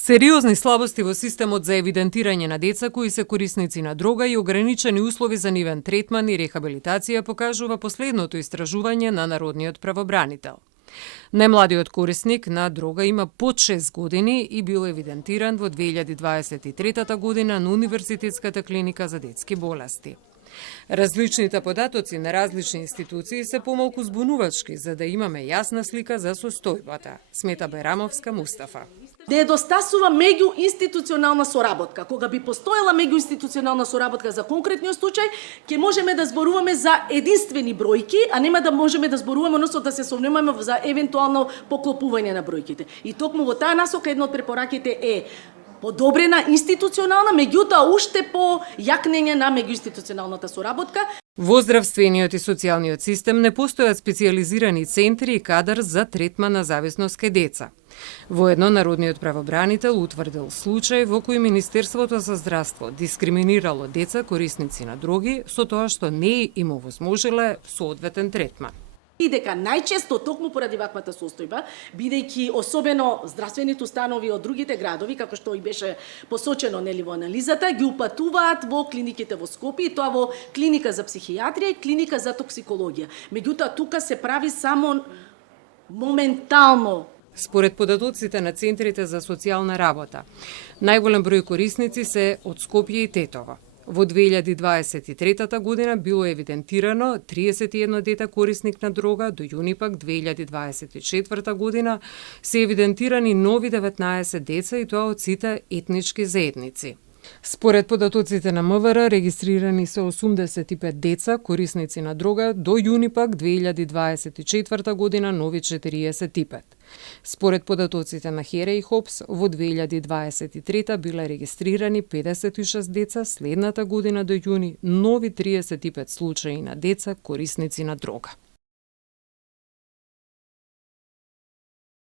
Сериозни слабости во системот за евидентирање на деца кои се корисници на дрога и ограничени услови за нивен третман и рехабилитација покажува последното истражување на Народниот правобранител. Најмладиот корисник на дрога има под 6 години и бил евидентиран во 2023 година на Универзитетската клиника за детски болести. Различните податоци на различни институции се помалку збунувачки за да имаме јасна слика за состојбата, смета Байрамовска Мустафа. Недостасува меѓуинституционална соработка. Кога би постоела меѓуинституционална соработка за конкретниот случај, ќе можеме да зборуваме за единствени бројки, а нема да можеме да зборуваме, односно да се сомневаме за евентуално поклопување на бројките. И токму во таа насока една од препораките е подобрена институционална, меѓутоа уште по јакнење на меѓуинституционалната соработка. Во здравствениот и социјалниот систем не постојат специјализирани центри и кадар за третман на зависност кај деца. Воедно Народниот правобранител утврдил случај во кој Министерството за здравство дискриминирало деца корисници на дроги со тоа што не им овозможиле соодветен третман. И дека најчесто токму поради ваквата состојба, бидејќи особено здравствените установи од другите градови, како што и беше посочено нели во анализата, ги упатуваат во клиниките во Скопје, и тоа во клиника за психијатрија и клиника за токсикологија. Меѓутоа тука се прави само моментално. Според податоците на центрите за социјална работа, најголем број корисници се од Скопје и Тетово. Во 2023 година било евидентирано 31 дете корисник на дрога, до јуни пак 2024 година се евидентирани нови 19 деца и тоа од сите етнички заедници. Според податоците на МВР, регистрирани се 85 деца корисници на дрога, до јуни пак 2024 година нови 45. Според податоците на Хере и Хопс, во 2023 биле регистрирани 56 деца, следната година до јуни нови 35 случаи на деца корисници на дрога.